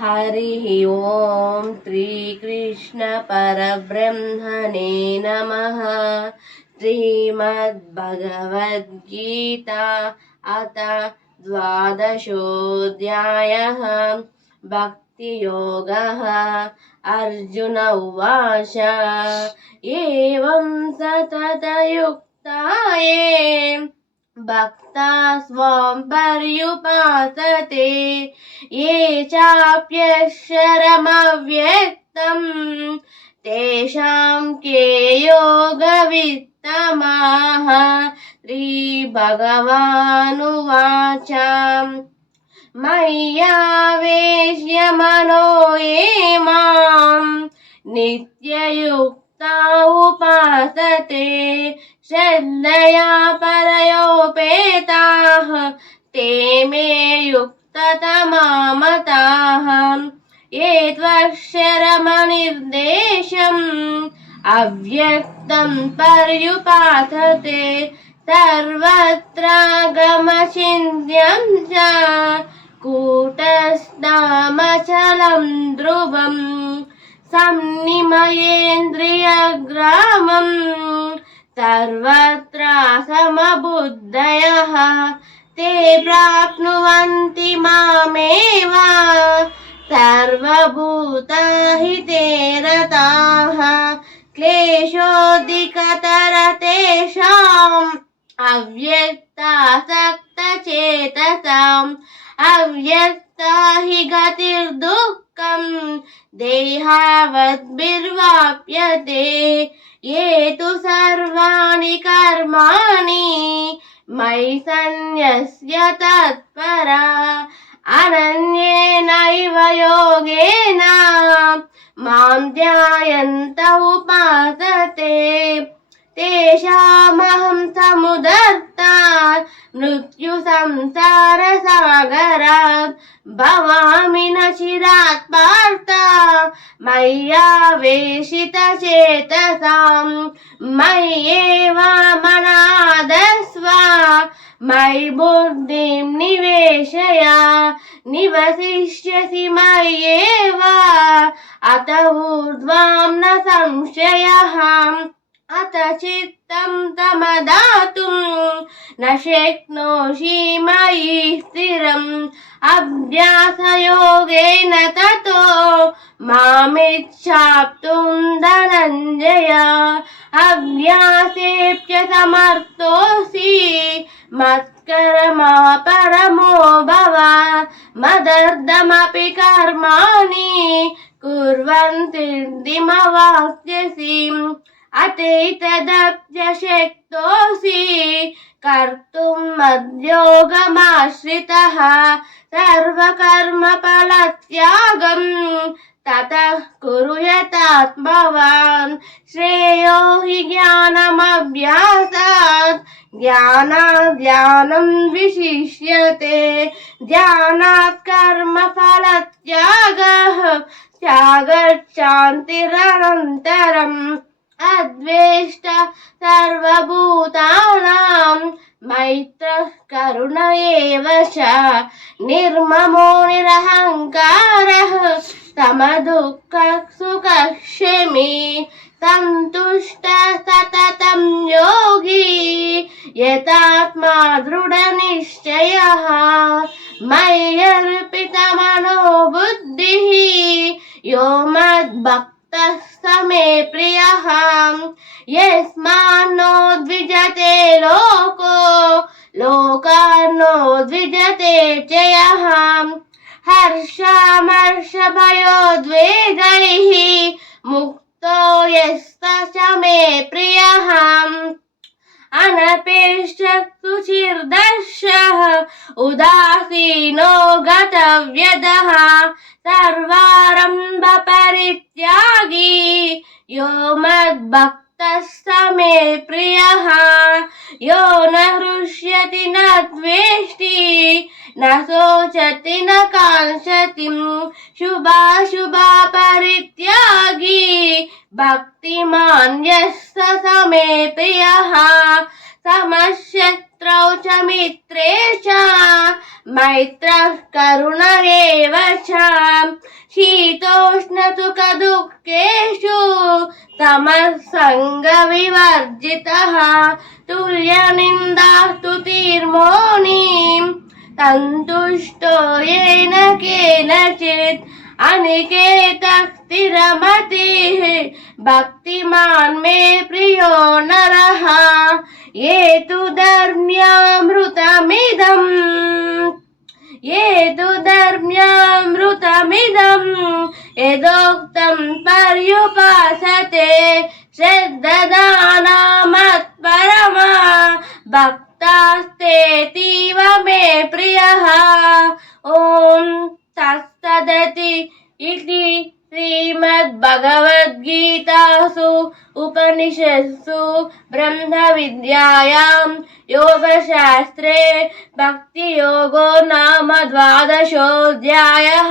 हरिः ॐ श्रीकृष्णपरब्रह्मणे नमः। श्रीमद्भगवद्गीता अथ द्वादशोऽध्यायः। भक्तियोगः। अर्जुन उवाच। एवं सततयुक्ताये भक्ता स्वां पर्युपासते ये चाप्यक्षरमव्यक्तम् तेषां के योगवित्तमाः श्रीभगवानुवाच मय्यावेश्य मनो ये माम् नित्ययुक्ता उपासते श्रद्धया परयोपेताः ते मे युक्ततमामताः ये त्वक्षरमनिर्देशम् अव्यक्तं पर्युपासते सर्वत्र गमचिन्त्यं च कूटस्थामचलं ध्रुवम् संनिमयेन्द्रियग्रामम् सर्वत्र समबुद्धयः। ते प्राप्नुवन्ति मामेव। रताः। अव्यक्तासक्तचेतसाम्। अव्यक्ता हि गतिर्दुःखम् देहावद्भिर्वाप्यते। ये तु सर्वाणि कर्माणि मयि सन्न्यस्य तत्परा। अनन्येनैव योगेन माँ ध्यायन्त उपासते। तेषामहं समुदर्ता मृत्युसंसारसागरात् భవామి నచిరాత్మార్త మయ్యా వేషిత చేతసాం మయ్యేవా మనాదస్వ మై బుద్ధిం నివేశయ నివసిష్యసి మయ్యేవ అత ఊర్ధ్వాం న సంశయ अथ चित्तं तमदातुं न शक्नोषि मयि स्थिरम् अभ्यासयोगेन ततो मामिच्छाप्तुं धनञ्जय अभ्यासेऽप्य समर्थोऽसि मत्कर्मा परमो भव मदर्दमपि कर्माणि कुर्वन्तीर्दिमवाप्स्यसि अतैतदप्यशक्तोऽसि कर्तुं मद्योगमाश्रितः सर्वकर्मफलत्यागम् ततः कुरु यतात्मवान् श्रेयो हि ज्ञानमभ्यासात्। ज्ञानात् ध्यानं विशिष्यते। ध्यानात् कर्मफलत्यागः। त्यागच्छान्तिरनन्तरम् अद्वेष्ट सर्वभूतानां मैत्रः करुण एव च निर्ममो निरहङ्कारः समदुःखसुखक्षमी सन्तुष्ट सततं योगी यतात्मा दृढनिश्चयः मय्यर्पितमनो बुद्धिः यो मद्भक्तः मे प्रियः यस्मान्नो द्विजते लोको, लोकान्नो द्विजते च यः हर्षमर्षभयोद्वेगैः मुक्तो यस्त च मे प्रियः अनपेक्षसुचिर्दर्शः उदासीनो गतव्यदः। सर्वारम्भपरित्यागी यो मद्भक्तः स मे प्रियः यो न हृष्यति न द्वेष्टि न शोचति न काङ्क्षति शुभाशुभा परित्यागी भक्तिमान् यः स मे प्रियः समशत्रौ च मित्रे च मैत्र करुण एव च शीतोष्णसुखदुःखेषु तमः सङ्गविवर्जितः तुल्यनिन्दास्तुतिर्मौनीं सन्तुष्टो येन केनचित् अनिकेतः स्थिरमतिः भक्तिमान् मे प्रियो नरः ఏతు ధర్మ్యామృతమిదం. ఏతు ధర్మ్యామృతమిదం. యథోక్తం పర్యుపాసతే శ్రద్ధదానామత్పరమా. భక్తాస్తేతీవ మే ప్రియ. ఓం తస్తదతి ఇది. श्रीमद्भगवद्गीतासु उपनिषत्सु ब्रह्मविद्यायां योगशास्त्रे भक्तियोगो नाम द्वादशोऽध्यायः